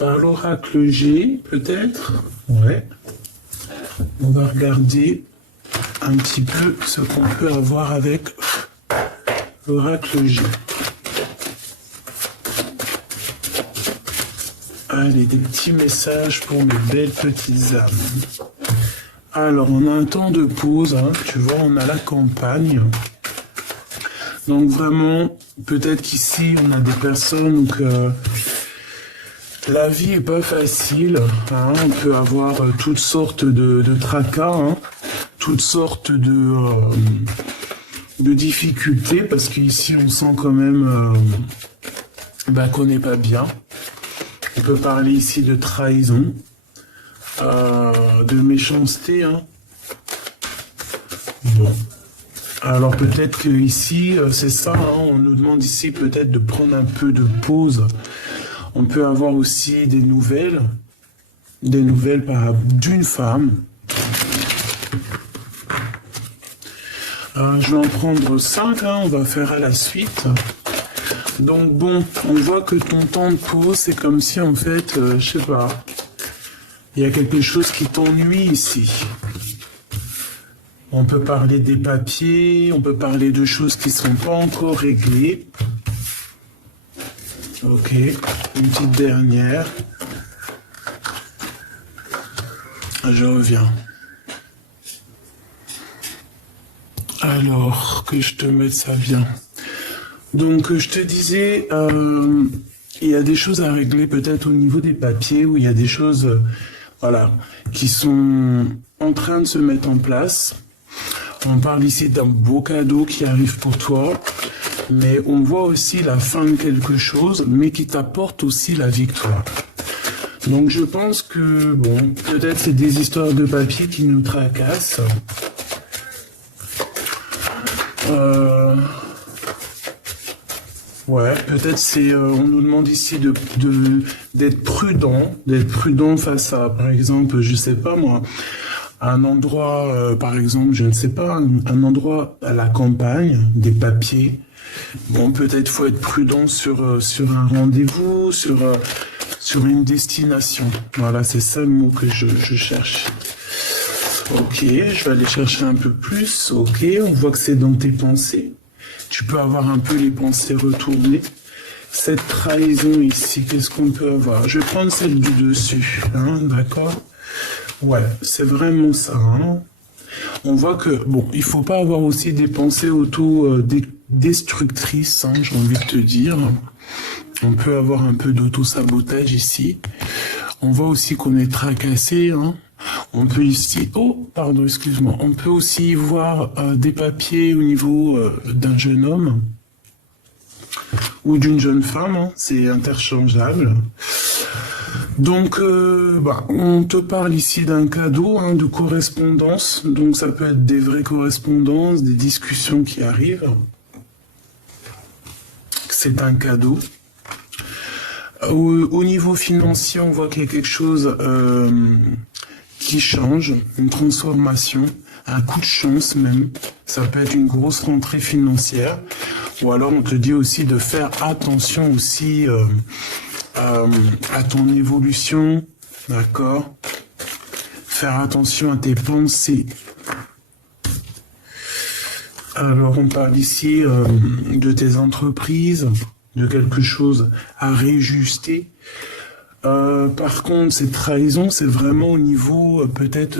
Par l'oracle G, peut-être. Ouais. On va regarder un petit peu ce qu'on peut avoir avec l'oracle G. Allez, des petits messages pour mes belles petites âmes. Alors, on a un temps de pause, hein, tu vois, on a la campagne. Donc vraiment, peut-être qu'ici, on a des personnes que la vie est pas facile. Hein, on peut avoir toutes sortes de tracas, hein, toutes sortes de difficultés, parce qu'ici, on sent quand même qu'on n'est pas bien. On peut parler ici de trahison, de méchanceté. Hein. Bon. Alors peut-être que ici, c'est ça, hein, on nous demande ici peut-être de prendre un peu de pause. On peut avoir aussi des nouvelles d'une femme. Je vais en prendre 5, hein, on va faire à la suite. Donc bon, on voit que ton temps de pause, c'est comme si en fait, je sais pas, il y a quelque chose qui t'ennuie ici. On peut parler des papiers, on peut parler de choses qui ne sont pas encore réglées. Ok, une petite dernière. Je reviens. Alors, que je te mette ça bien. Donc, je te disais, il y a des choses à régler peut-être au niveau des papiers, où il y a des choses, voilà, qui sont en train de se mettre en place. On parle ici d'un beau cadeau qui arrive pour toi, mais on voit aussi la fin de quelque chose, mais qui t'apporte aussi la victoire. Donc, je pense que, bon, peut-être c'est des histoires de papier qui nous tracassent. Ouais, peut-être c'est, on nous demande ici d'être prudent face à, par exemple, je sais pas moi, un endroit, par exemple, je ne sais pas, un endroit à la campagne, des papiers. Bon, peut-être faut être prudent sur un rendez-vous, sur une destination. Voilà, c'est ça le mot que je cherche. Ok, je vais aller chercher un peu plus. Ok, on voit que c'est dans tes pensées. Tu peux avoir un peu les pensées retournées. Cette trahison ici, qu'est-ce qu'on peut avoir? Je vais prendre celle du dessus, hein, d'accord? Ouais, c'est vraiment ça. Hein. On voit que, bon, il faut pas avoir aussi des pensées auto-destructrices, hein, j'ai envie de te dire. On peut avoir un peu d'auto-sabotage ici. On voit aussi qu'on est tracassé, hein. On peut ici, oh, pardon, excuse-moi, on peut aussi voir des papiers au niveau d'un jeune homme ou d'une jeune femme, hein, c'est interchangeable. Donc, on te parle ici d'un cadeau, hein, de correspondance, donc ça peut être des vraies correspondances, des discussions qui arrivent. C'est un cadeau. Au niveau financier, on voit qu'il y a quelque chose qui change, une transformation, un coup de chance même. Ça peut être une grosse rentrée financière. Ou alors on te dit aussi de faire attention aussi à ton évolution, d'accord? Faire attention à tes pensées. Alors on parle ici de tes entreprises, de quelque chose à réajuster. Par contre, cette trahison, c'est vraiment au niveau peut-être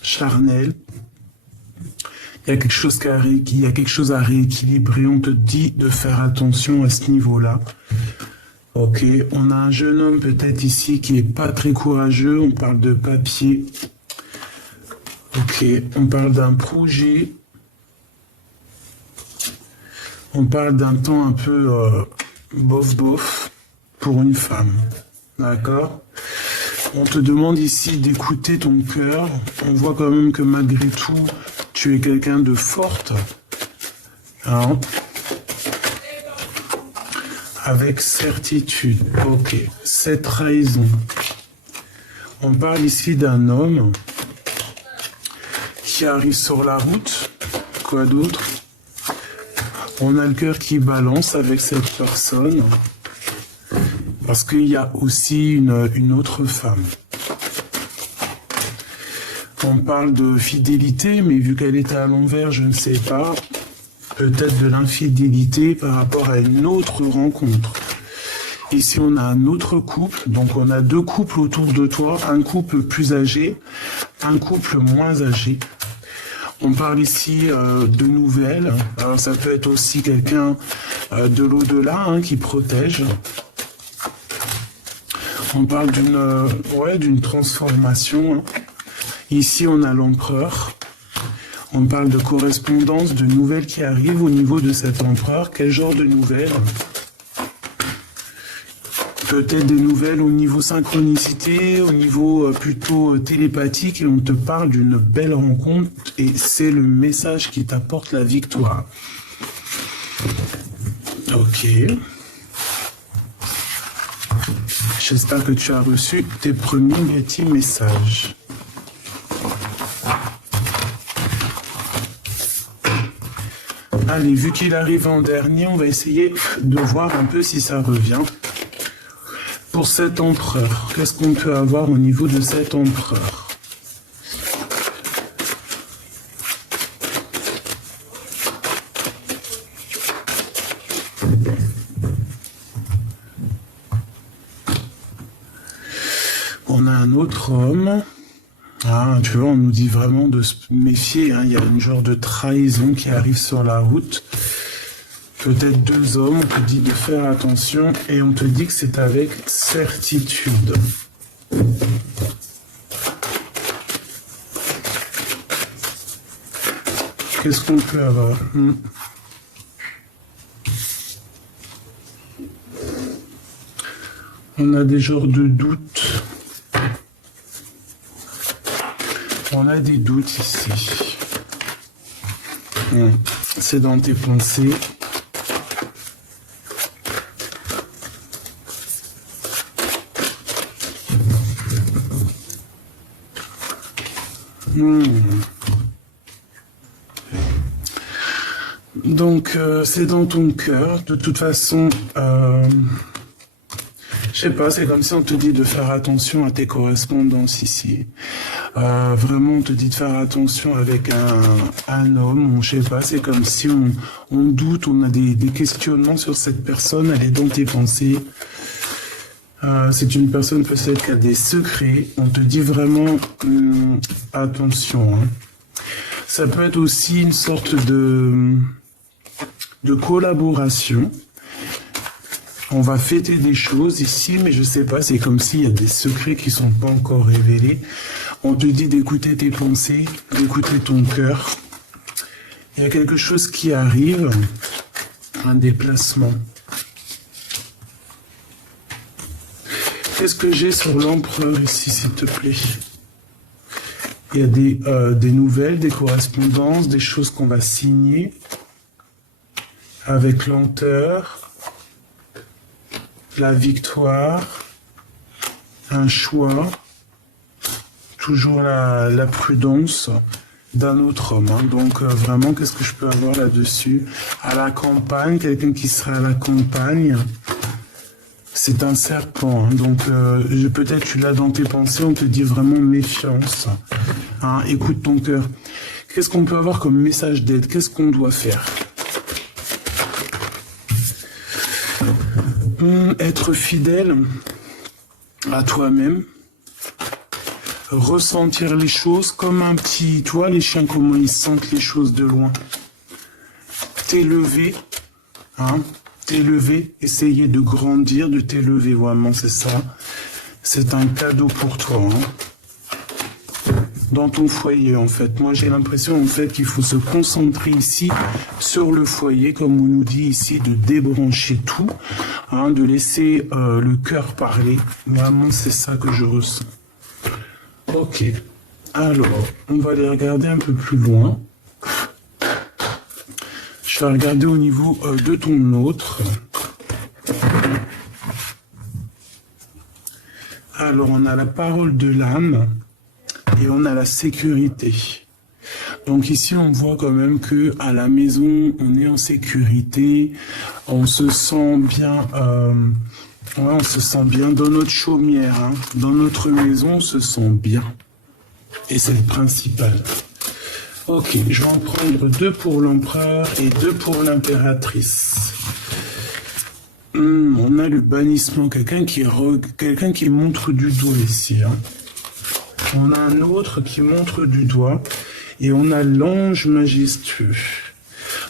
charnel. Il y a quelque chose il y a quelque chose à rééquilibrer. On te dit de faire attention à ce niveau-là. Ok, on a un jeune homme peut-être ici qui est pas très courageux. On parle de papier. Ok, on parle d'un projet. On parle d'un temps un peu bof-bof pour une femme. D'accord? On te demande ici d'écouter ton cœur. On voit quand même que malgré tout, tu es quelqu'un de forte. Hein? Avec certitude. Ok. Cette trahison. On parle ici d'un homme qui arrive sur la route. Quoi d'autre? On a le cœur qui balance avec cette personne. Parce qu'il y a aussi une autre femme. On parle de fidélité, mais vu qu'elle était à l'envers, je ne sais pas. Peut-être de l'infidélité par rapport à une autre rencontre. Ici, on a un autre couple. Donc, on a deux couples autour de toi. Un couple plus âgé, un couple moins âgé. On parle ici de nouvelles. Alors, ça peut être aussi quelqu'un de l'au-delà qui protège. On parle d'une transformation. Ici, on a l'empereur. On parle de correspondance, de nouvelles qui arrivent au niveau de cet empereur. Quel genre de nouvelles? Peut-être des nouvelles au niveau synchronicité, au niveau plutôt télépathique, et on te parle d'une belle rencontre, et c'est le message qui t'apporte la victoire. Ok. J'espère que tu as reçu tes premiers petits messages. Allez, vu qu'il arrive en dernier, on va essayer de voir un peu si ça revient. Pour cet empereur, qu'est-ce qu'on peut avoir au niveau de cet empereur? On a un autre homme. Ah, tu vois, on nous dit vraiment de se méfier. Il y a une genre de trahison qui arrive sur la route. Peut-être deux hommes, on te dit de faire attention et on te dit que c'est avec certitude. Qu'est-ce qu'on peut avoir? On a des genres de doutes. On a des doutes ici. C'est dans tes pensées. Donc, c'est dans ton cœur. De toute façon, je sais pas, c'est comme si on te dit de faire attention à tes correspondances ici. Vraiment, on te dit de faire attention avec un homme. Je sais pas, c'est comme si on doute, on a des questionnements sur cette personne. Elle est dans tes pensées. C'est une personne peut-être qui a des secrets. On te dit vraiment attention. Ça peut être aussi une sorte de collaboration. On va fêter des choses ici, mais je sais pas, c'est comme s'il y a des secrets qui sont pas encore révélés. On te dit d'écouter tes pensées, d'écouter ton cœur. Il y a quelque chose qui arrive, un déplacement. Qu'est-ce que j'ai sur l'empereur ici, s'il te plaît? Il y a des nouvelles, des correspondances, des choses qu'on va signer avec lenteur, la victoire, un choix, toujours la prudence d'un autre homme. Donc vraiment, qu'est-ce que je peux avoir là-dessus? À la campagne, quelqu'un qui sera à la campagne. C'est un serpent, donc peut-être tu l'as dans tes pensées, on te dit vraiment méfiance. Écoute ton cœur. Qu'est-ce qu'on peut avoir comme message d'aide? Qu'est-ce qu'on doit faire? Être fidèle à toi-même. Ressentir les choses comme un petit... Tu vois, les chiens, comment ils sentent les choses de loin. T'élever, t'élever, essayer de grandir, de t'élever, vraiment, c'est ça. C'est un cadeau pour toi. Dans ton foyer, en fait. Moi, j'ai l'impression, en fait, qu'il faut se concentrer ici sur le foyer, comme on nous dit ici, de débrancher tout, de laisser le cœur parler. Vraiment, c'est ça que je ressens. Ok. Alors, on va aller regarder un peu plus loin. Je vais regarder au niveau de ton autre. Alors, on a la parole de l'âme et on a la sécurité. Donc ici, on voit quand même que à la maison, on est en sécurité, on se sent bien Ouais, on se sent bien dans notre chaumière, hein. Dans notre maison, on se sent bien. Et c'est le principal. Ok, je vais en prendre 2 pour l'empereur et 2 pour l'impératrice. On a le bannissement, quelqu'un qui montre du doigt ici. Hein. On a un autre qui montre du doigt. Et on a l'ange majestueux.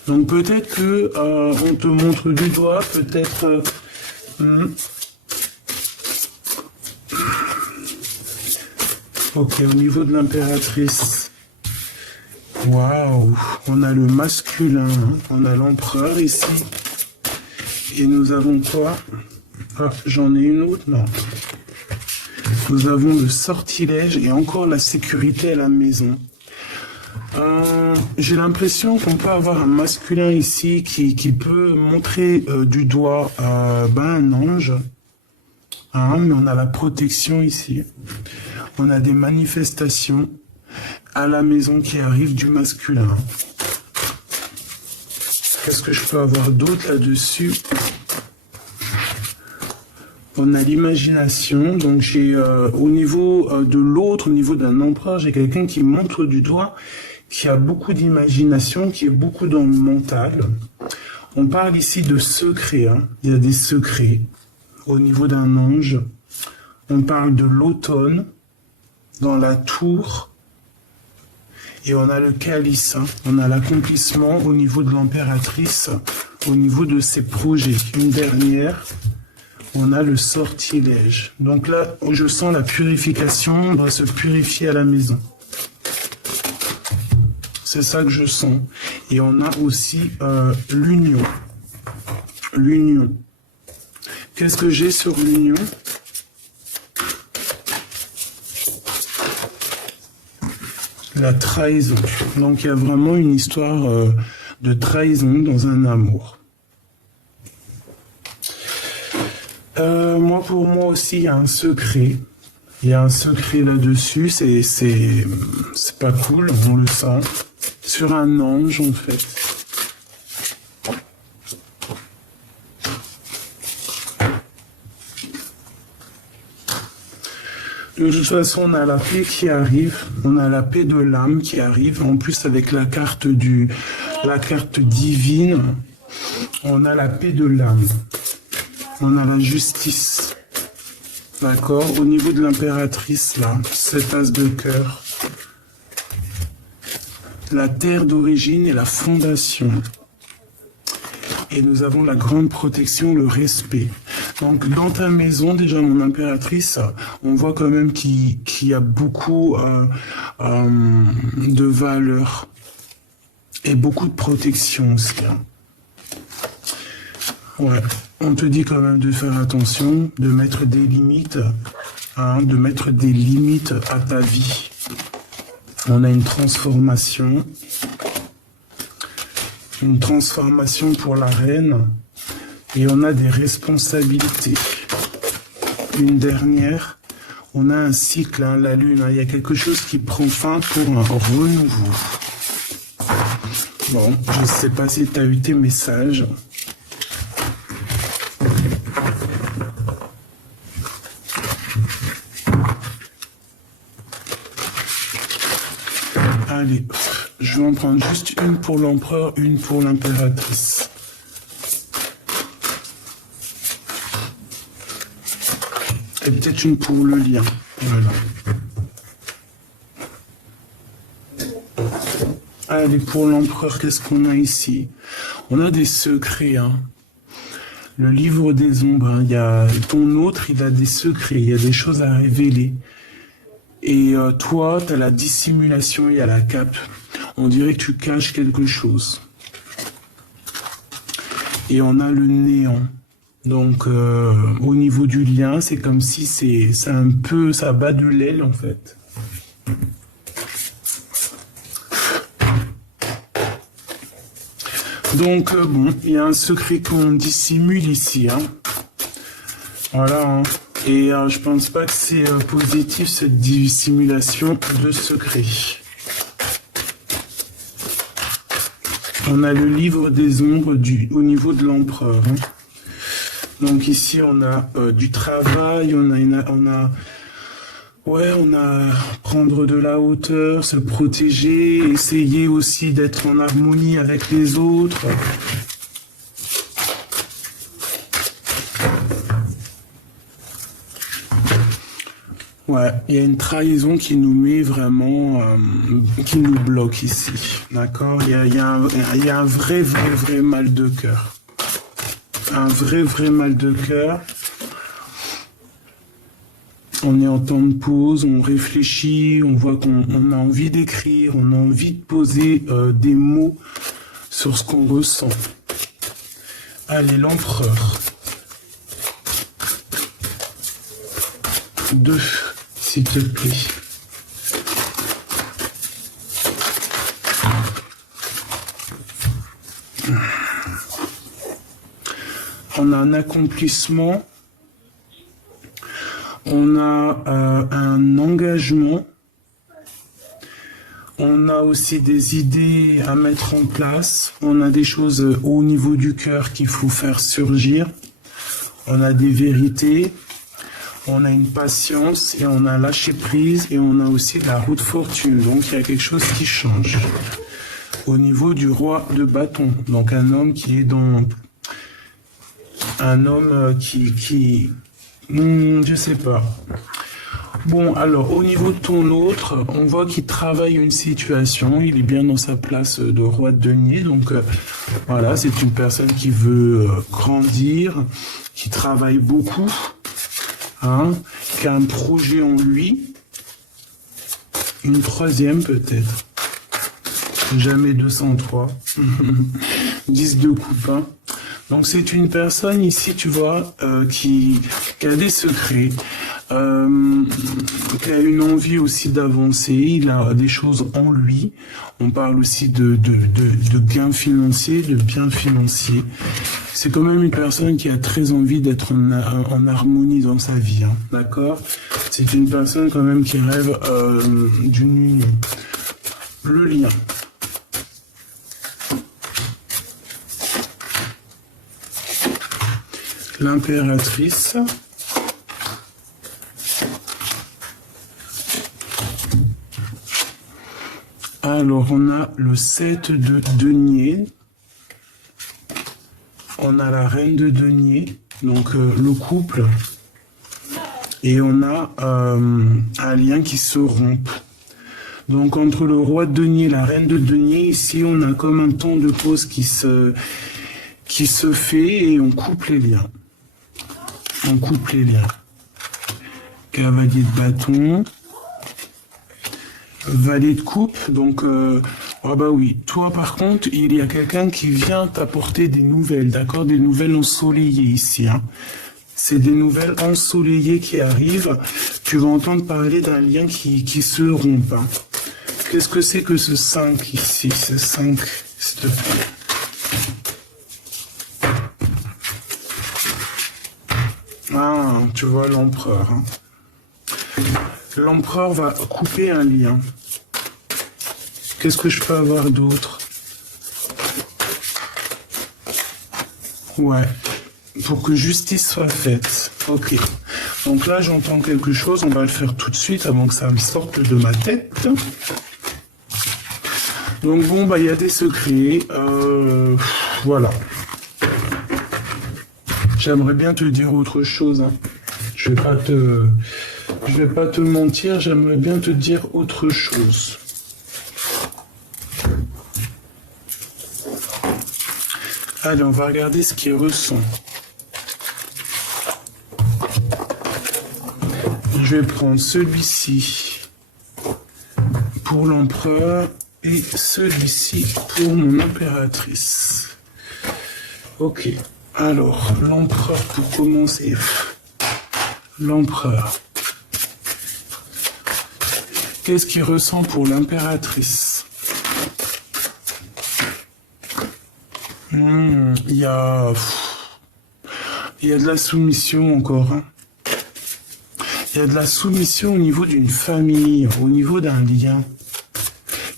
Donc peut-être que on te montre du doigt, peut-être... Ok, au niveau de l'impératrice. Waouh, on a le masculin, hein. On a l'empereur ici. Et nous avons quoi? Ah, j'en ai une autre, non. Nous avons le sortilège et encore la sécurité à la maison. J'ai l'impression qu'on peut avoir un masculin ici qui peut montrer du doigt un ange. Hein, mais on a la protection ici. On a des manifestations à la maison qui arrivent du masculin. Qu'est-ce que je peux avoir d'autre là-dessus? On a l'imagination. Donc j'ai au niveau de l'autre, au niveau d'un empereur, j'ai quelqu'un qui montre du doigt, qui a beaucoup d'imagination, qui est beaucoup dans le mental. On parle ici de secrets. Hein. Il y a des secrets au niveau d'un ange. On parle de l'automne dans la tour. Et on a le calice. Hein. On a l'accomplissement au niveau de l'impératrice, au niveau de ses projets. Une dernière. On a le sortilège. Donc là, je sens la purification. On doit se purifier à la maison. C'est ça que je sens. Et on a aussi l'union. L'union. Qu'est-ce que j'ai sur l'union? La trahison. Donc il y a vraiment une histoire de trahison dans un amour. Pour moi aussi, il y a un secret. Il y a un secret là-dessus. C'est pas cool, on le sent. Sur un ange, en fait. De toute façon, on a la paix qui arrive, on a la paix de l'âme qui arrive, en plus avec la carte divine, on a la paix de l'âme, on a la justice, d'accord? Au niveau de l'impératrice, là, cet as de cœur, la terre d'origine et la fondation. Et nous avons la grande protection, le respect. Donc, dans ta maison, déjà, mon impératrice, on voit quand même qu'il y a beaucoup de valeurs et beaucoup de protection aussi. Hein. Ouais, on te dit quand même de faire attention, de mettre des limites, hein, de mettre des limites à ta vie. On a une transformation pour la reine. Et on a des responsabilités. Une dernière, on a un cycle, hein, la lune. Hein, il y a quelque chose qui prend fin pour un renouveau. Bon, je ne sais pas si tu as eu tes messages. Allez, je vais en prendre juste une pour l'empereur, une pour l'impératrice. Et peut-être une pour le lien. Voilà. Allez, pour l'empereur, qu'est-ce qu'on a ici? On a des secrets. Hein. Le livre des ombres, hein. Il y a ton autre, il a des secrets, il y a des choses à révéler. Et toi, tu as la dissimulation, il y a la cape. On dirait que tu caches quelque chose. Et on a le néant. Donc, au niveau du lien, c'est comme si c'est un peu, ça bat de l'aile en fait. Donc, bon, il y a un secret qu'on dissimule ici. Hein. Voilà. Hein. Et je pense pas que c'est positif cette dissimulation de secret. On a le livre des ombres au niveau de l'empereur. Hein. Donc ici, on a du travail, on a prendre de la hauteur, se protéger, essayer aussi d'être en harmonie avec les autres. Ouais, il y a une trahison qui nous met vraiment, qui nous bloque ici, d'accord? Il y a un vrai mal de cœur. Un vrai mal de cœur. On est en temps de pause, on réfléchit, on voit qu'on a envie d'écrire, on a envie de poser des mots sur ce qu'on ressent. Allez, l'empereur. 2. S'il te plaît. On a un accomplissement, on a un engagement, on a aussi des idées à mettre en place, on a des choses au niveau du cœur qu'il faut faire surgir, on a des vérités. On a une patience et on a lâché prise et on a aussi la roue de fortune. Donc il y a quelque chose qui change. Au niveau du roi de bâton, donc un homme qui est dans... Un homme je sais pas. Bon, alors au niveau de ton autre, on voit qu'il travaille une situation, il est bien dans sa place de roi de denier. Donc voilà, c'est une personne qui veut grandir, qui travaille beaucoup. Qui a un projet en lui, une troisième peut-être, jamais 203, 10 de coupe. Donc c'est une personne ici, tu vois, qui a des secrets, qui a une envie aussi d'avancer, il a des choses en lui. On parle aussi de gains financiers, de biens financiers. C'est quand même une personne qui a très envie d'être en harmonie dans sa vie, d'accord? C'est une personne quand même qui rêve d'une union. Le lien. L'impératrice. Alors, on a le 7 de denier. On a la reine de denier, donc le couple. Et on a un lien qui se rompt. Donc, entre le roi de denier et la reine de denier, ici, on a comme un temps de pause qui se fait et on coupe les liens. On coupe les liens. Cavalier de bâton. Valet de coupe, donc, ah bah oui, toi par contre, il y a quelqu'un qui vient t'apporter des nouvelles, d'accord? Des nouvelles ensoleillées ici, C'est des nouvelles ensoleillées qui arrivent. Tu vas entendre parler d'un lien qui se rompt, Qu'est-ce que c'est que ce 5 ici, ce 5, s'il te plaît? Ah, tu vois l'empereur, L'empereur va couper un lien. Qu'est-ce que je peux avoir d'autre? Ouais. Pour que justice soit faite. Ok. Donc là, j'entends quelque chose. On va le faire tout de suite avant que ça me sorte de ma tête. Donc bon, bah il y a des secrets. Voilà. J'aimerais bien te dire autre chose. Je vais pas te mentir, j'aimerais bien te dire autre chose. Allez, on va regarder ce qu'il ressent. Je vais prendre celui-ci pour l'empereur et celui-ci pour mon impératrice. Ok, alors l'empereur pour commencer. L'empereur. Qu'est-ce qu'il ressent pour l'impératrice? Il y a de la soumission encore. Il y a de la soumission au niveau d'une famille, au niveau d'un lien.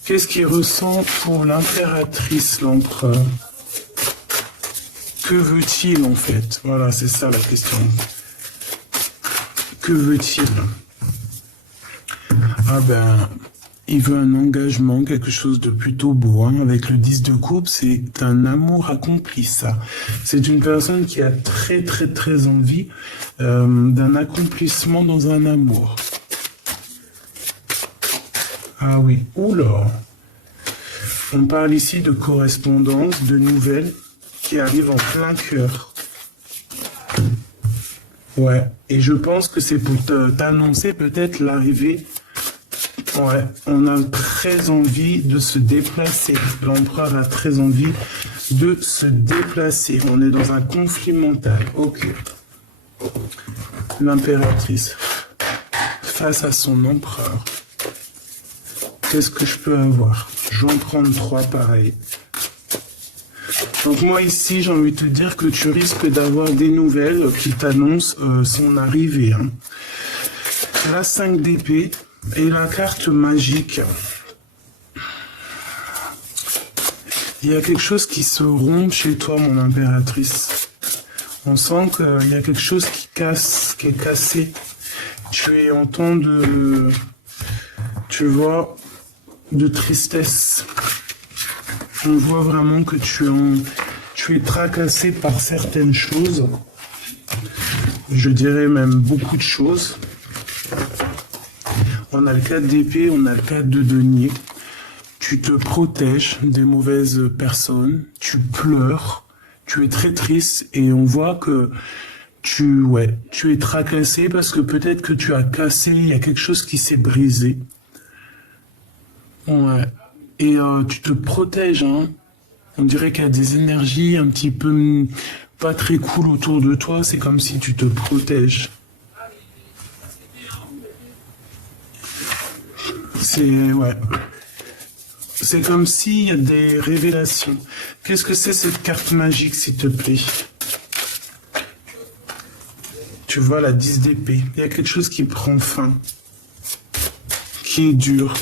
Qu'est-ce qu'il ressent pour l'impératrice, l'empereur? Que veut-il en fait? Voilà, c'est ça la question. Que veut-il? Ah ben, il veut un engagement, quelque chose de plutôt beau. Hein. Avec le 10 de coupe, c'est un amour accompli, ça. C'est une personne qui a très très très envie d'un accomplissement dans un amour. Ah oui, oula. On parle ici de correspondance, de nouvelles qui arrivent en plein cœur. Ouais, et je pense que c'est pour t'annoncer peut-être l'arrivée. Ouais, on a très envie de se déplacer. L'empereur a très envie de se déplacer. On est dans un conflit mental. Ok. L'impératrice face à son empereur. Qu'est-ce que je peux avoir? Je vais en prendre 3 pareils. Donc moi ici, j'ai envie de te dire que tu risques d'avoir des nouvelles qui t'annoncent son arrivée. Hein. La 5 d'épée et la carte magique. Il y a quelque chose qui se rompt chez toi, mon impératrice. On sent qu'il y a quelque chose qui casse, qui est cassé. Tu es en temps de... Tu vois, de tristesse. On voit vraiment que tu es tracassé par certaines choses. Je dirais même beaucoup de choses. On a le 4 d'épée, on a le 4 de denier. Tu te protèges des mauvaises personnes. Tu pleures. Tu es très triste et on voit que tu es tracassé parce que peut-être que tu as cassé, il y a quelque chose qui s'est brisé. Ouais. Et tu te protèges, hein. On dirait qu'il y a des énergies un petit peu pas très cool autour de toi. C'est comme si tu te protèges. Ouais. C'est comme s'il y a des révélations. Qu'est-ce que c'est cette carte magique, s'il te plaît? Tu vois la 10 d'épée. Il y a quelque chose qui prend fin. Qui est dur.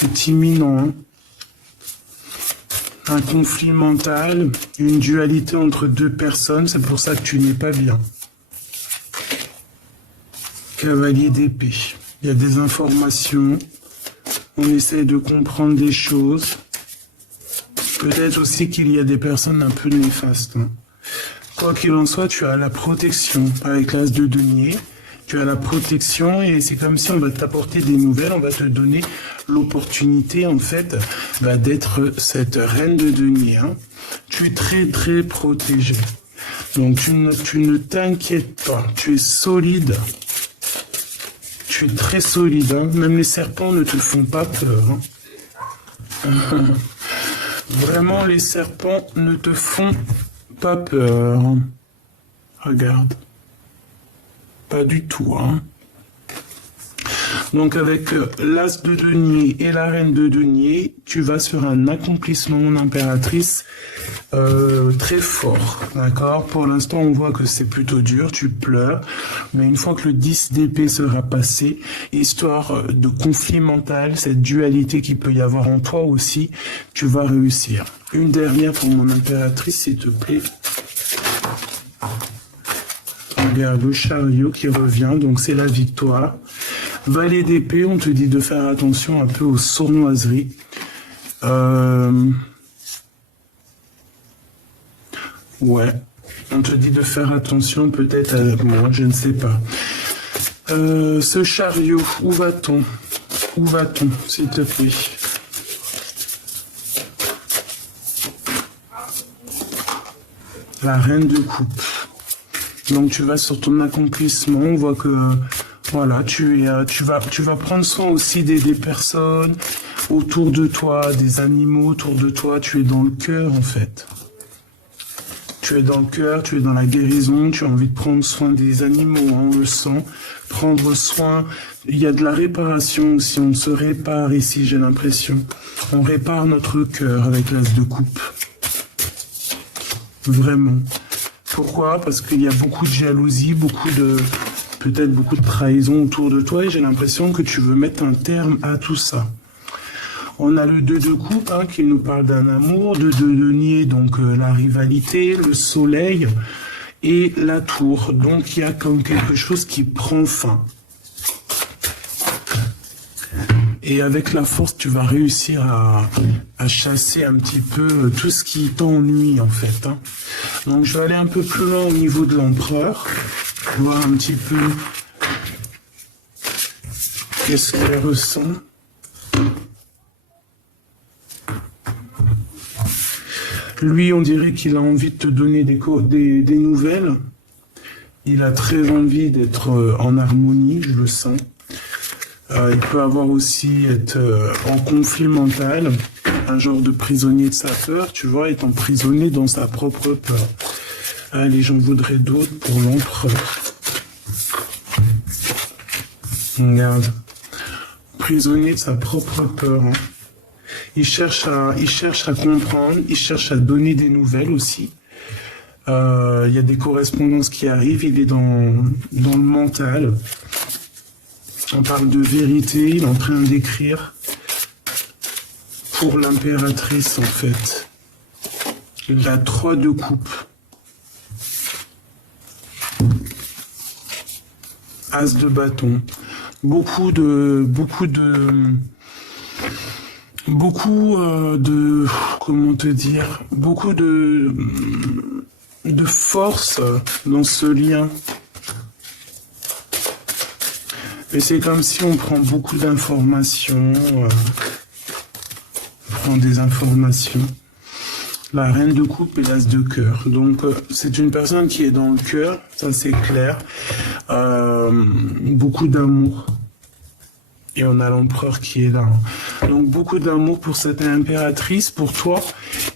C'est imminent. Hein. Un conflit mental, une dualité entre 2 personnes. C'est pour ça que tu n'es pas bien. Cavalier d'épée. Il y a des informations. On essaie de comprendre des choses. Peut-être aussi qu'il y a des personnes un peu néfastes. Hein. Quoi qu'il en soit, tu as la protection. Avec l'as de denier, tu as la protection et c'est comme si on va t'apporter des nouvelles. On va te donner l'opportunité, en fait, d'être cette reine de denier. Hein. Tu es très, très protégé. Donc, tu ne t'inquiètes pas. Tu es solide. Tu es très solide, hein. Même les serpents ne te font pas peur. Hein. Vraiment, les serpents ne te font pas peur. Regarde. Pas du tout. Hein. Donc avec l'as de denier et la reine de denier, tu vas sur un accomplissement, mon impératrice, très fort, d'accord? Pour l'instant, on voit que c'est plutôt dur, tu pleures, mais une fois que le 10 d'épée sera passé, histoire de conflit mental, cette dualité qu'il peut y avoir en toi aussi, tu vas réussir. Une dernière pour mon impératrice, s'il te plaît. Regarde le chariot qui revient, donc c'est la victoire. Valet d'épée, on te dit de faire attention un peu aux sournoiseries. Ouais, on te dit de faire attention peut-être à moi, je ne sais pas. Ce chariot, où va-t-on? Où va-t-on, s'il te plaît? La reine de coupe. Donc tu vas sur ton accomplissement, on voit que voilà, tu vas prendre soin aussi des personnes autour de toi, des animaux autour de toi, tu es dans le cœur en fait. Tu es dans le cœur, tu es dans la guérison, tu as envie de prendre soin des animaux, hein, on le sent, prendre soin, il y a de la réparation aussi, on se répare ici, j'ai l'impression. On répare notre cœur avec l'as de coupe. Vraiment. Pourquoi? Parce qu'il y a beaucoup de jalousie, peut-être beaucoup de trahison autour de toi et j'ai l'impression que tu veux mettre un terme à tout ça. On a le 2 de coupe hein, qui nous parle d'un amour, de denier, donc la rivalité, le soleil et la tour. Donc il y a comme quelque chose qui prend fin. Et avec la force, tu vas réussir à chasser un petit peu tout ce qui t'ennuie en fait. Hein. Donc je vais aller un peu plus loin au niveau de l'empereur, voir un petit peu qu'est-ce qu'elle ressent. Lui, on dirait qu'il a envie de te donner des nouvelles. Il a très envie d'être en harmonie, je le sens. Il peut avoir aussi être en conflit mental, un genre de prisonnier de sa peur, tu vois, être emprisonné dans sa propre peur. Allez, j'en voudrais d'autres pour l'empereur. Regarde, prisonnier de sa propre peur. Hein. Il cherche à comprendre, il cherche à donner des nouvelles aussi. Il y a des correspondances qui arrivent, il est dans le mental. On parle de vérité, il est en train d'écrire pour l'impératrice en fait. La 3 de coupe. As de bâton. Beaucoup de comment te dire, beaucoup de force dans ce lien. Et c'est comme si on prend beaucoup d'informations, on prend des informations. La reine de coupe et l'as de cœur. Donc c'est une personne qui est dans le cœur, ça c'est clair. Beaucoup d'amour. Et on a l'empereur qui est là. Donc beaucoup d'amour pour cette impératrice, pour toi.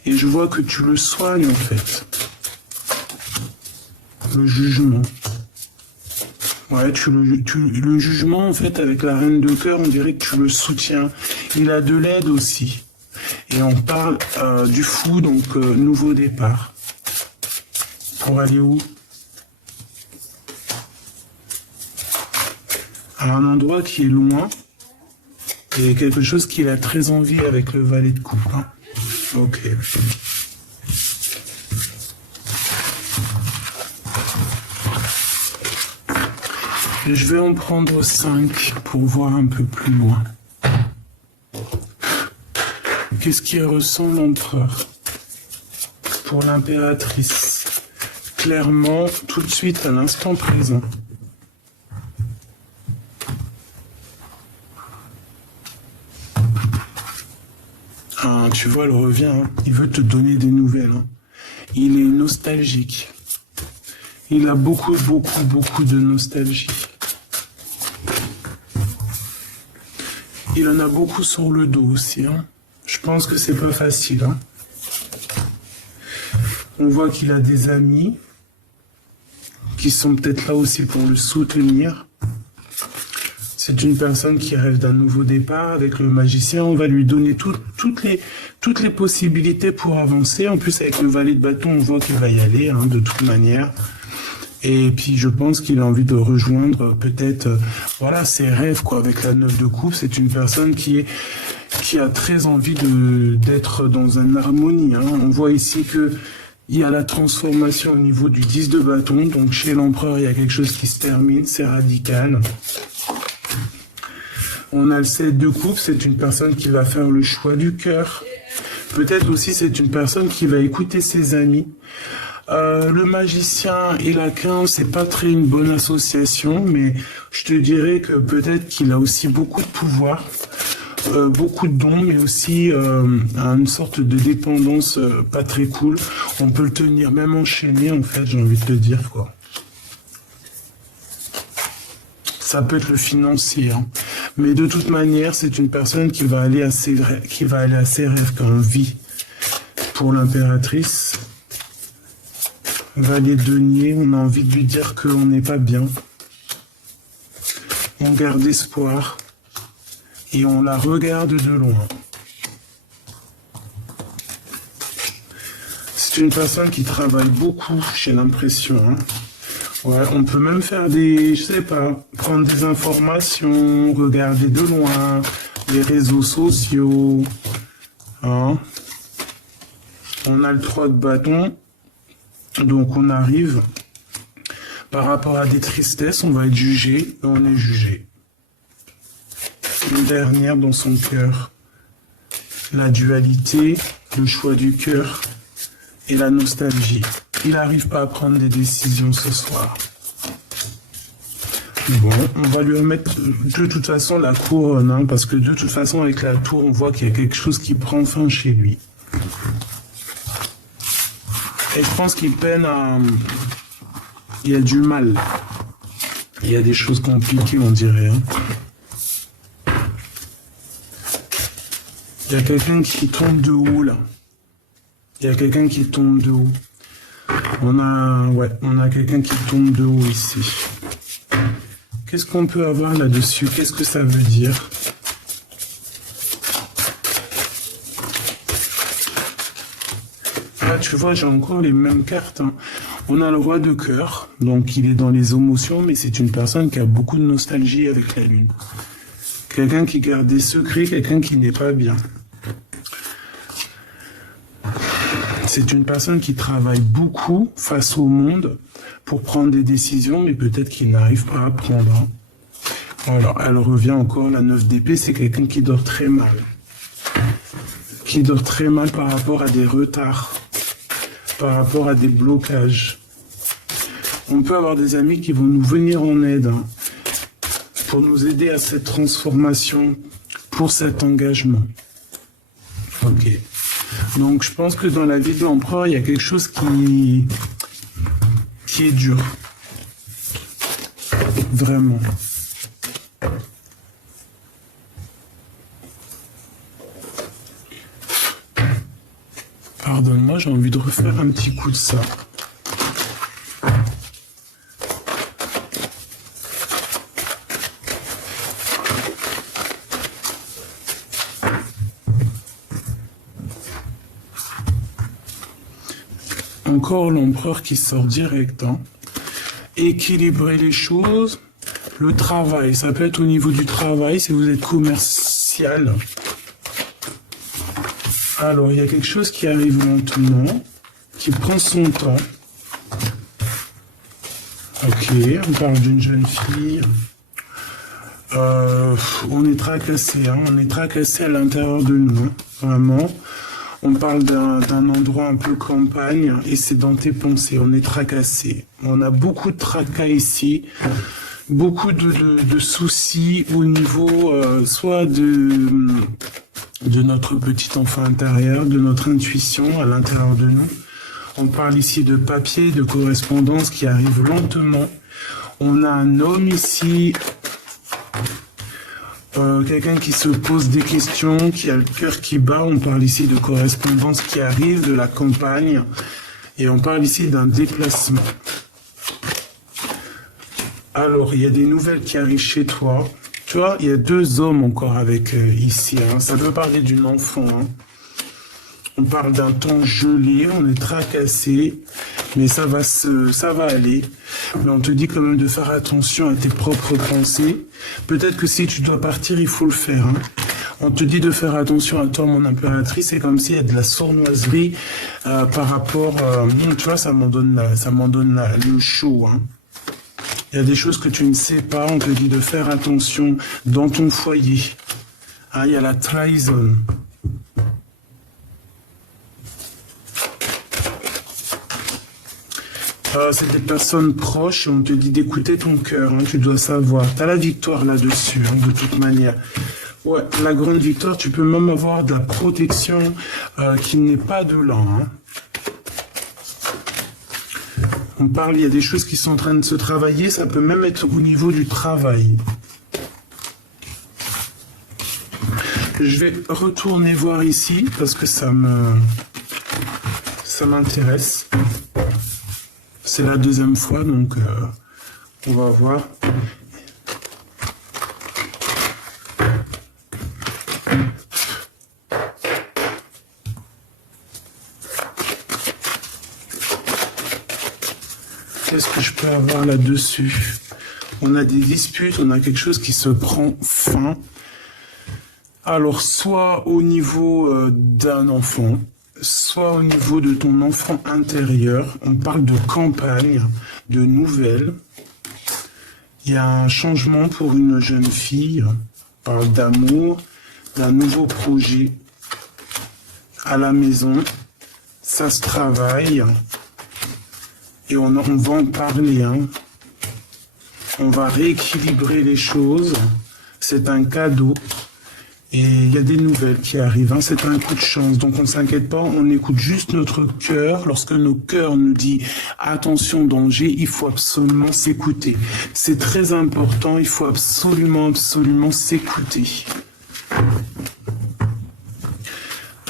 Et je vois que tu le soignes en fait. Le jugement. Ouais, le jugement, en fait, avec la reine de cœur, on dirait que tu le soutiens. Il a de l'aide aussi. Et on parle du fou, donc nouveau départ. Pour aller où? À un endroit qui est loin. Et quelque chose qu'il a très envie avec le valet de coupe. Hein. Ok. Je vais en prendre 5 pour voir un peu plus loin. Qu'est-ce qu'il ressent l'empereur pour l'impératrice? Clairement, tout de suite, à l'instant présent. Ah, tu vois, elle revient. Hein. Il veut te donner des nouvelles. Hein. Il est nostalgique. Il a beaucoup de nostalgie. Il en a beaucoup sur le dos aussi. Hein. Je pense que c'est pas facile. Hein. On voit qu'il a des amis qui sont peut-être là aussi pour le soutenir. C'est une personne qui rêve d'un nouveau départ avec le magicien. On va lui donner toutes les possibilités pour avancer. En plus, avec le valet de bâton, on voit qu'il va y aller hein, de toute manière. Et puis je pense qu'il a envie de rejoindre peut-être voilà ses rêves quoi avec la 9 de coupe. C'est une personne qui a très envie d'être dans une harmonie. Hein. On voit ici que il y a la transformation au niveau du 10 de bâton. Donc chez l'empereur, il y a quelque chose qui se termine, c'est radical. On a le 7 de coupe, c'est une personne qui va faire le choix du cœur. Peut-être aussi c'est une personne qui va écouter ses amis. Le magicien et la 15, c'est pas très une bonne association, mais je te dirais que peut-être qu'il a aussi beaucoup de pouvoir, beaucoup de dons, mais aussi une sorte de dépendance pas très cool. On peut le tenir même enchaîné, en fait, j'ai envie de te dire, quoi. Ça peut être le financier, hein. Mais de toute manière, c'est une personne qui va aller à ses rêves quand on vit. Pour l'impératrice, valet de denier, on a envie de lui dire qu'on n'est pas bien. On garde espoir et on la regarde de loin. C'est une personne qui travaille beaucoup, j'ai l'impression. Hein. Ouais, on peut même faire je sais pas, prendre des informations, regarder de loin, les réseaux sociaux. Hein. On a le 3 de bâton. Donc on arrive par rapport à des tristesses, on va être jugé et on est jugé. Une dernière dans son cœur. La dualité, le choix du cœur et la nostalgie. Il n'arrive pas à prendre des décisions ce soir. Bon, on va lui remettre de toute façon la couronne, hein, parce que de toute façon avec la tour, on voit qu'il y a quelque chose qui prend fin chez lui. Et je pense qu'il peine à... Il y a du mal. Il y a des choses compliquées, on dirait. Hein. Il y a quelqu'un qui tombe de haut, là. Il y a quelqu'un qui tombe de haut. On a quelqu'un qui tombe de haut ici. Qu'est-ce qu'on peut avoir là-dessus? Qu'est-ce que ça veut dire? Là, tu vois, j'ai encore les mêmes cartes. Hein. On a le roi de cœur, donc il est dans les émotions, mais c'est une personne qui a beaucoup de nostalgie avec la lune. Quelqu'un qui garde des secrets, quelqu'un qui n'est pas bien. C'est une personne qui travaille beaucoup face au monde pour prendre des décisions, mais peut-être qu'il n'arrive pas à prendre. Hein. Alors, elle revient encore, la 9 d'épée, c'est quelqu'un qui dort très mal. Qui dort très mal par rapport à des retards, par rapport à des blocages. On peut avoir des amis qui vont nous venir en aide, hein, pour nous aider à cette transformation, pour cet engagement. Ok. Donc je pense que dans la vie de l'empereur, il y a quelque chose qui est dur. Vraiment. Pardonne-moi, j'ai envie de refaire un petit coup de ça. Encore l'empereur qui sort direct. Hein. Équilibrer les choses. Le travail, ça peut être au niveau du travail, si vous êtes commercial. Alors, il y a quelque chose qui arrive lentement, qui prend son temps. Ok, on parle d'une jeune fille. On est tracassé, hein, on est tracassé à l'intérieur de nous, hein, vraiment. On parle d'un endroit un peu campagne et c'est dans tes pensées, on est tracassé. On a beaucoup de tracas ici, beaucoup de soucis au niveau soit de notre petit enfant intérieur, de notre intuition à l'intérieur de nous. On parle ici de papier, de correspondance qui arrive lentement. On a un homme ici... quelqu'un qui se pose des questions, qui a le cœur qui bat. On parle ici de correspondance qui arrive de la campagne. Et on parle ici d'un déplacement. Alors, il y a des nouvelles qui arrivent chez toi. Tu vois, il y a 2 hommes encore avec ici. Hein. Ça peut parler d'une enfant. Hein. On parle d'un temps gelé, on est tracassé. Mais ça va aller. Mais on te dit quand même de faire attention à tes propres pensées. Peut-être que si tu dois partir, il faut le faire. Hein. On te dit de faire attention à toi, mon impératrice. C'est comme s'il y a de la sournoiserie par rapport... tu vois, ça m'en donne le chaud. Hein. Il y a des choses que tu ne sais pas. On te dit de faire attention dans ton foyer. Hein, il y a la trahison. C'est des personnes proches, on te dit d'écouter ton cœur, hein, tu dois savoir. Tu as la victoire là-dessus, hein, de toute manière. Ouais, la grande victoire, tu peux même avoir de la protection qui n'est pas de là. Hein. On parle, il y a des choses qui sont en train de se travailler, ça peut même être au niveau du travail. Je vais retourner voir ici, parce que ça m'intéresse. C'est la 2e fois, donc on va voir. Qu'est-ce que je peux avoir là-dessus? On a des disputes, on a quelque chose qui se prend fin. Alors, soit au niveau d'un enfant, soit au niveau de ton enfant intérieur. On parle de campagne, de nouvelles. Il y a un changement pour une jeune fille. On parle d'amour, d'un nouveau projet à la maison. Ça se travaille. Et on va en parler. Hein. On va rééquilibrer les choses. C'est un cadeau. Et il y a des nouvelles qui arrivent, hein. C'est un coup de chance, donc on ne s'inquiète pas, on écoute juste notre cœur. Lorsque nos cœurs nous disent attention, danger, il faut absolument s'écouter. C'est très important, il faut absolument s'écouter.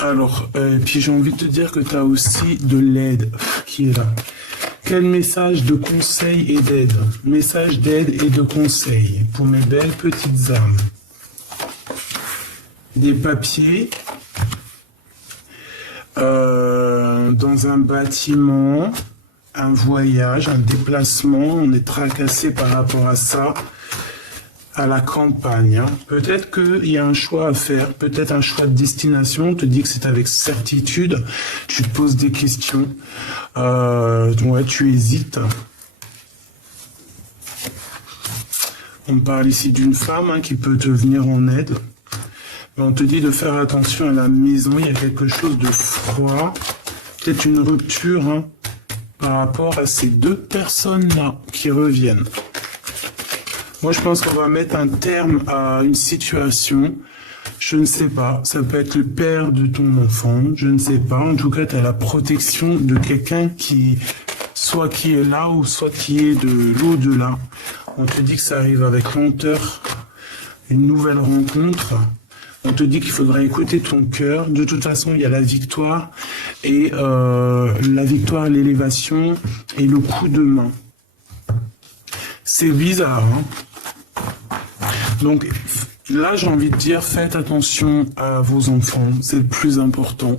Alors, puis j'ai envie de te dire que tu as aussi de l'aide qui est là. Quel message de conseil et d'aide? Message d'aide et de conseil pour mes belles petites âmes. Des papiers dans un bâtiment, un voyage, un déplacement. On est tracassé par rapport à ça, à la campagne. Hein. Peut-être qu'il y a un choix à faire, peut-être un choix de destination. On te dit que c'est avec certitude. Tu te poses des questions. Ouais, tu hésites. On parle ici d'une femme hein, qui peut te venir en aide. On te dit de faire attention à la maison, il y a quelque chose de froid, peut-être une rupture hein, par rapport à ces deux personnes-là qui reviennent. Moi, je pense qu'on va mettre un terme à une situation, je ne sais pas, ça peut être le père de ton enfant, je ne sais pas, en tout cas, tu as la protection de quelqu'un qui, soit qui est là ou soit qui est de l'au-delà. On te dit que ça arrive avec lenteur, une nouvelle rencontre. On te dit qu'il faudra écouter ton cœur. De toute façon, il y a la victoire et la victoire, l'élévation et le coup de main. C'est bizarre, hein? Donc là, j'ai envie de dire, faites attention à vos enfants. C'est le plus important.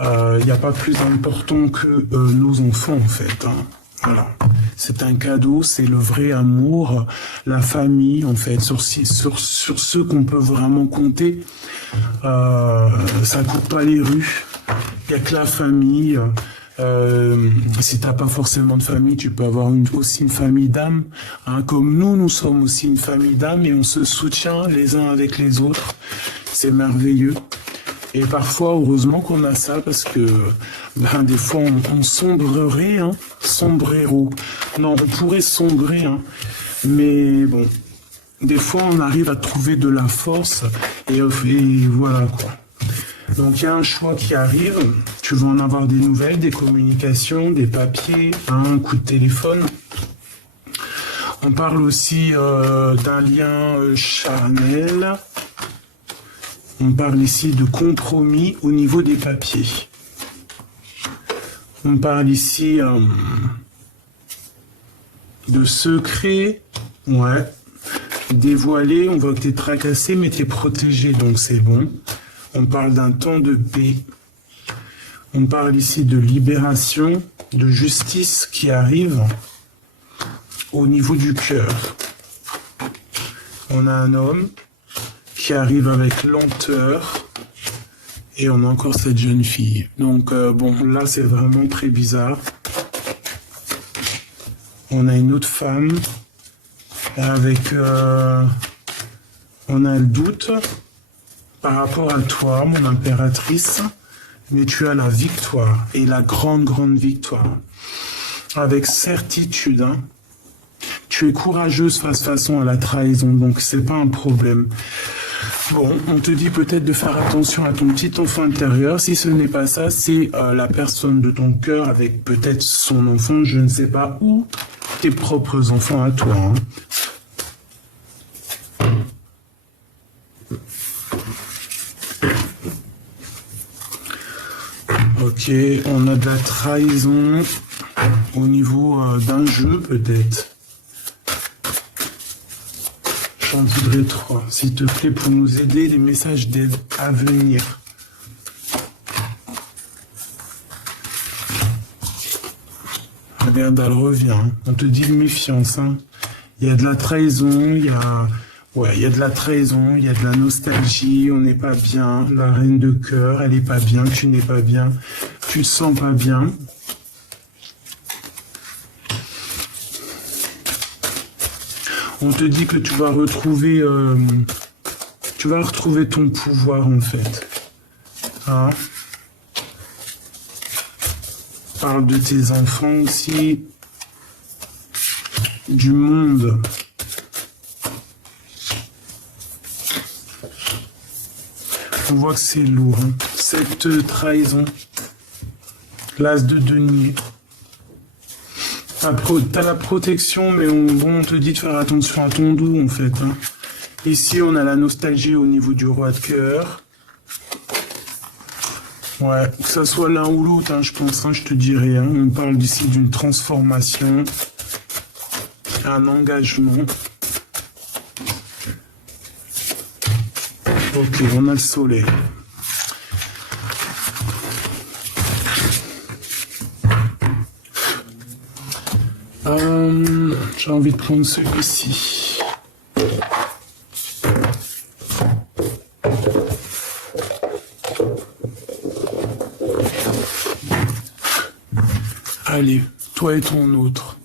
Il n'y a pas plus important que nos enfants, en fait. Hein. Voilà. C'est un cadeau, c'est le vrai amour, la famille, en fait, sur ceux qu'on peut vraiment compter. Ça coûte pas les rues. Il n'y a que la famille. Si t'as pas forcément de famille, tu peux avoir aussi une famille d'âmes. Hein, comme nous sommes aussi une famille d'âmes et on se soutient les uns avec les autres. C'est merveilleux. Et parfois, heureusement qu'on a ça, parce que des fois, on sombrerait, hein, sombrero. Non, on pourrait sombrer, hein, mais bon, des fois, on arrive à trouver de la force, et voilà, quoi. Donc, il y a un choix qui arrive, tu vas en avoir des nouvelles, des communications, des papiers, un coup de téléphone. On parle aussi d'un lien charnel. On parle ici de compromis au niveau des papiers. On parle ici de secret, ouais, dévoilé. On voit que tu es tracassé, mais tu es protégé, donc c'est bon. On parle d'un temps de paix. On parle ici de libération, de justice qui arrive au niveau du cœur. On a un homme qui arrive avec lenteur, et on a encore cette jeune fille. Donc bon, là c'est vraiment très bizarre. On a une autre femme avec, on a le doute par rapport à toi, mon impératrice, mais tu as la victoire, et la grande victoire, avec certitude, hein. Tu es courageuse face à la trahison, donc c'est pas un problème. Bon, on te dit peut-être de faire attention à ton petit enfant intérieur. Si ce n'est pas ça, c'est la personne de ton cœur avec peut-être son enfant, je ne sais pas, ou tes propres enfants à toi. Hein. Ok, on a de la trahison au niveau d'un jeu peut-être. J'en voudrais 3, s'il te plaît, pour nous aider, des messages d'aide à venir. Regarde, elle revient. On te dit de méfiance. Hein. Il y a de la trahison, il y a Ouais, il y a de la trahison, il y a de la nostalgie, on n'est pas bien. La reine de cœur, elle n'est pas bien, tu n'es pas bien, tu te sens pas bien. On te dit que tu vas retrouver ton pouvoir en fait. Hein? Parle de tes enfants aussi, du monde. On voit que c'est lourd, hein. Cette trahison, l'as de denier. T'as la protection, mais on te dit de faire attention à ton dos, en fait. Hein. Ici, on a la nostalgie au niveau du roi de cœur. Ouais, que ça soit l'un ou l'autre, hein, je pense, hein, je te dirais. Hein. On parle ici d'une transformation, un engagement. Ok, on a le soleil. J'ai envie de prendre celui-ci. Allez, toi et ton autre.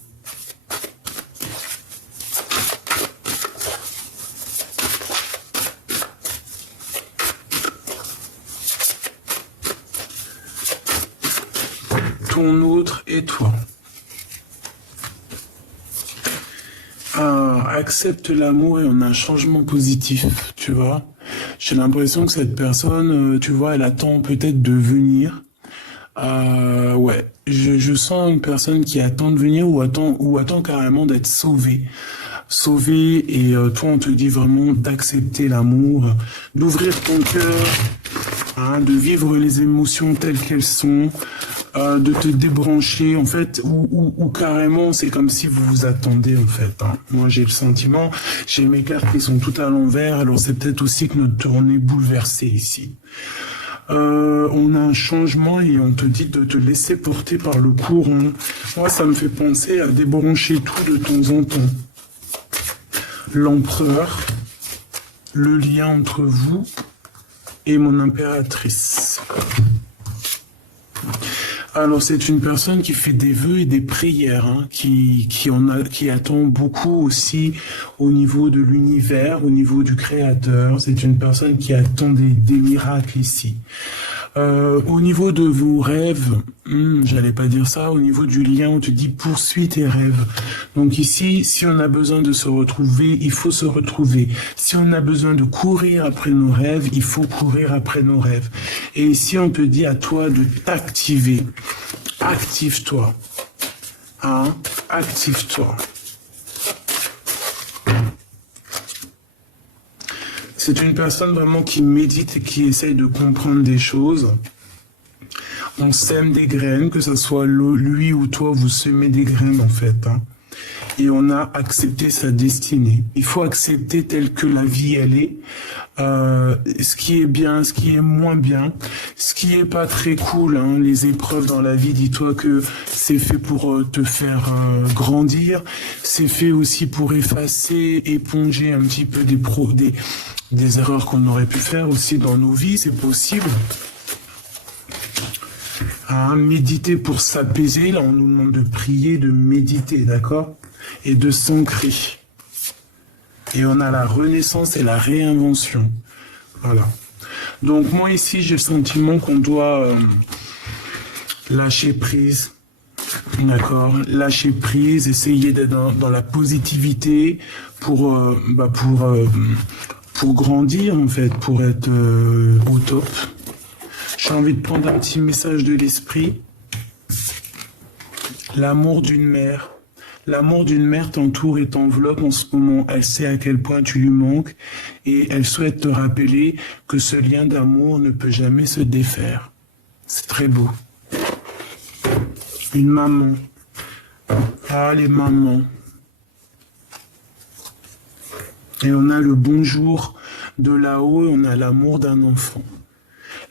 Ton autre et toi. Accepte l'amour et on a un changement positif, tu vois. J'ai l'impression que cette personne, tu vois, elle attend peut-être de venir. Ouais, je sens une personne qui attend de venir ou attend carrément d'être sauvée. Sauvée et toi on te dit vraiment d'accepter l'amour, d'ouvrir ton cœur, hein, de vivre les émotions telles qu'elles sont. De te débrancher en fait ou carrément c'est comme si vous vous attendez en fait. Hein. Moi j'ai le sentiment, j'ai mes cartes qui sont toutes à l'envers, alors c'est peut-être aussi que notre tournée est bouleversée ici. On a un changement et on te dit de te laisser porter par le courant. Moi ça me fait penser à débrancher tout de temps en temps. L'empereur, le lien entre vous et mon impératrice. Alors c'est une personne qui fait des vœux et des prières, hein, qui attend beaucoup aussi au niveau de l'univers, au niveau du créateur. C'est une personne qui attend des miracles ici. Au niveau de vos rêves, j'allais pas dire ça, au niveau du lien, on te dit poursuis tes rêves. Donc ici, si on a besoin de se retrouver, il faut se retrouver. Si on a besoin de courir après nos rêves, il faut courir après nos rêves. Et ici, on te dit à toi de t'activer. Active-toi. Hein? Active-toi. C'est une personne vraiment qui médite et qui essaye de comprendre des choses. On sème des graines, que ce soit lui ou toi, vous semez des graines en fait. Hein. Et on a accepté sa destinée. Il faut accepter telle que la vie elle est. Ce qui est bien, ce qui est moins bien, ce qui est pas très cool, hein, les épreuves dans la vie, dis-toi que c'est fait pour te faire grandir, c'est fait aussi pour effacer, éponger un petit peu des erreurs qu'on aurait pu faire aussi dans nos vies, c'est possible. Hein, méditer pour s'apaiser, là on nous demande de prier, de méditer, d'accord? Et de s'ancrer. Et on a la renaissance et la réinvention. Voilà. Donc moi ici, j'ai le sentiment qu'on doit lâcher prise. D'accord? Lâcher prise, essayer d'être dans la positivité pour grandir en fait, pour être au top. J'ai envie de prendre un petit message de l'esprit. L'amour d'une mère. L'amour d'une mère t'entoure et t'enveloppe en ce moment. Elle sait à quel point tu lui manques et elle souhaite te rappeler que ce lien d'amour ne peut jamais se défaire. C'est très beau. Une maman. Ah, les mamans. Et on a le bonjour de là-haut et on a l'amour d'un enfant.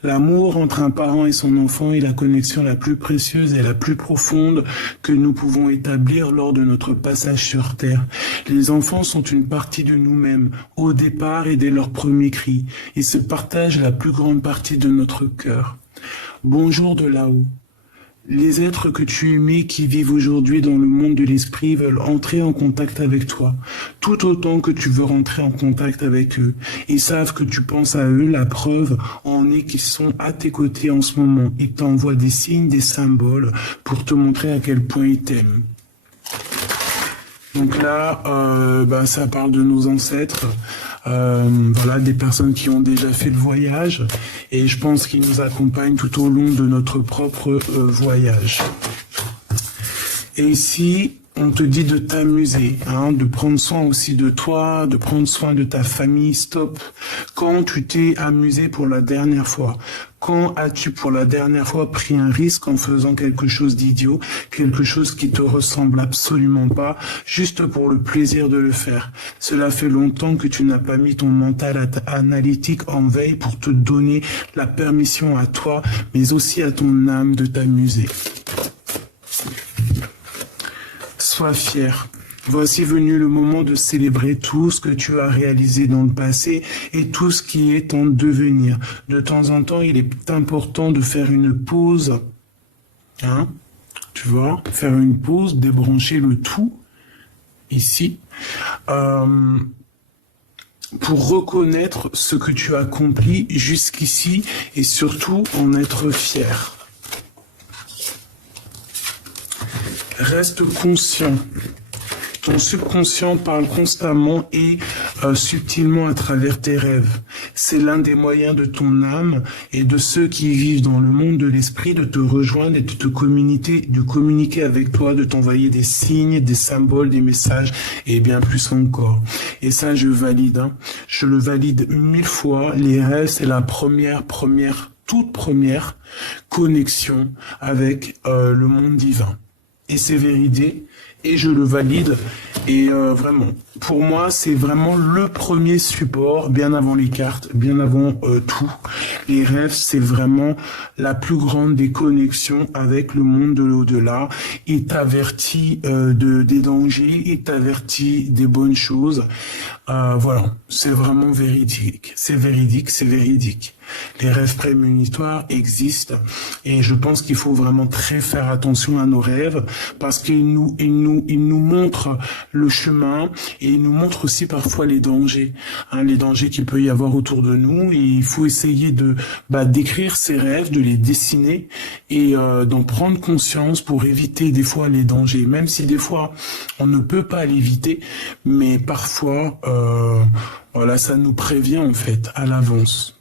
L'amour entre un parent et son enfant est la connexion la plus précieuse et la plus profonde que nous pouvons établir lors de notre passage sur Terre. Les enfants sont une partie de nous-mêmes, au départ et dès leur premier cri. Ils se partagent la plus grande partie de notre cœur. Bonjour de là-haut. Les êtres que tu aimais qui vivent aujourd'hui dans le monde de l'esprit veulent entrer en contact avec toi, tout autant que tu veux rentrer en contact avec eux. Ils savent que tu penses à eux, la preuve en est qu'ils sont à tes côtés en ce moment. Ils t'envoient des signes, des symboles pour te montrer à quel point ils t'aiment. Donc là, ça parle de nos ancêtres, voilà, des personnes qui ont déjà fait le voyage, et je pense qu'ils nous accompagnent tout au long de notre propre voyage. Et ici, on te dit de t'amuser, de prendre soin aussi de toi, de prendre soin de ta famille. Stop. Quand tu t'es amusé pour la dernière fois? Quand as-tu pour la dernière fois pris un risque en faisant quelque chose d'idiot, quelque chose qui te ressemble absolument pas, juste pour le plaisir de le faire? Cela fait longtemps que tu n'as pas mis ton mental analytique en veille pour te donner la permission à toi, mais aussi à ton âme de t'amuser. Sois fier. Voici venu le moment de célébrer tout ce que tu as réalisé dans le passé et tout ce qui est en devenir. De temps en temps, il est important de faire une pause. Tu vois, faire une pause, débrancher le tout, ici, pour reconnaître ce que tu as accompli jusqu'ici et surtout en être fier. Reste conscient. Ton subconscient parle constamment et subtilement à travers tes rêves. C'est l'un des moyens de ton âme et de ceux qui vivent dans le monde de l'esprit de te rejoindre et de te communiquer avec toi, de t'envoyer des signes, des symboles, des messages et bien plus encore. Et ça, je valide. Je le valide 1000 fois. Les rêves, c'est la toute première connexion avec le monde divin. Et c'est véridique, et je le valide, et vraiment, pour moi, c'est vraiment le premier support, bien avant les cartes, bien avant tout. Les rêves, c'est vraiment la plus grande des connexions avec le monde de l'au-delà. Il t'avertit des dangers, il t'avertit des bonnes choses. Voilà, c'est vraiment véridique, c'est véridique, c'est véridique. Les rêves prémonitoires existent et je pense qu'il faut vraiment très faire attention à nos rêves parce qu'ils nous montrent le chemin et ils nous montrent aussi parfois les dangers, les dangers qu'il peut y avoir autour de nous, et il faut essayer de d'écrire ces rêves, de les dessiner et d'en prendre conscience pour éviter des fois les dangers, même si des fois on ne peut pas l'éviter, mais parfois voilà, ça nous prévient en fait à l'avance.